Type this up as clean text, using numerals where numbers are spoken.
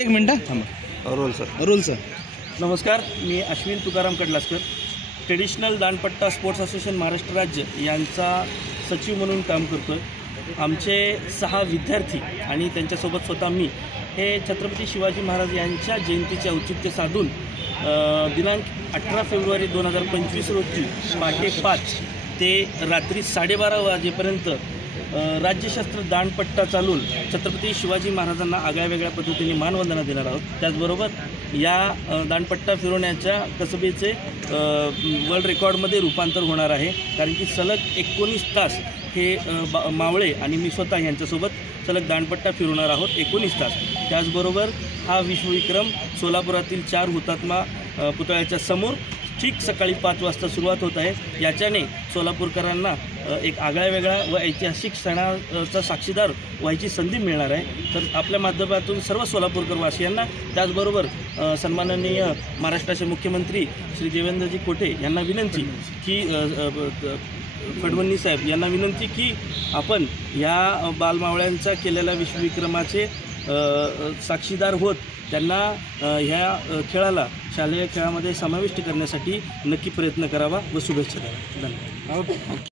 एक मिनट थांबा. Roll sir. नमस्कार, मी Ashwin Tukaram Kadlaskar, traditional Dandpatta sports association Maharashtra राज्य यांचा सचिव म्हणून काम करतो आहे. आमचे 6 विद्यार्थी आणि त्यांच्यासोबत स्वतः मी हे छत्रपती शिवाजी महाराज यांच्या जयंतीचे औचित्य साधून दिनांक 18 फेब्रुवारी 2025 रोजी पहाटे 5 ते रात्री 12:30 वाजेपर्यंत राज्यशास्त्र दांडपट्टा चालून छत्रपती शिवाजी महाराजांना आगळ्यावेगळ्या पद्धतीने मानवंदना देणार आहोत. त्याचबरोबर या दांडपट्टा फिरवण्याच्या कसबेचे वर्ल्ड रेकॉर्डमध्ये रूपांतर होणार आहे. कारण की सलग 19 तास हे मावळे आणि मी स्वतः यांच्यासोबत सलग दांडपट्टा फिरवणार आहोत 19 तास. त्याचबरोबर हा विश्वविक्रम सोलापुरातील 4 हुतात्मा पुतळ्याच्या समोर ठीक सकाळी 5 वाजता सुरुवात होत आहे. याच्याने सोलापूरकरांना एक आगळ्यावेगळा व ऐतिहासिक क्षणाचा साक्षीदार व्हायची संधी मिळणार आहे. तर आपल्या माध्यमातून सर्व सोलापूरकर वासियांना, त्याचबरोबर सन्माननीय महाराष्ट्राचे मुख्यमंत्री श्री देवेंद्रजी कोठे यांना विनंती की फडणवीस साहेब यांना विनंती की आपण या बालमावळ्यांचा केलेल्या विश्वविक्रमाचे साक्षीदार होत त्यांना ह्या खेळाला शालेय खेळामध्ये समाविष्ट करण्यासाठी नक्की प्रयत्न करावा व शुभेच्छा द्यावा. धन्यवाद.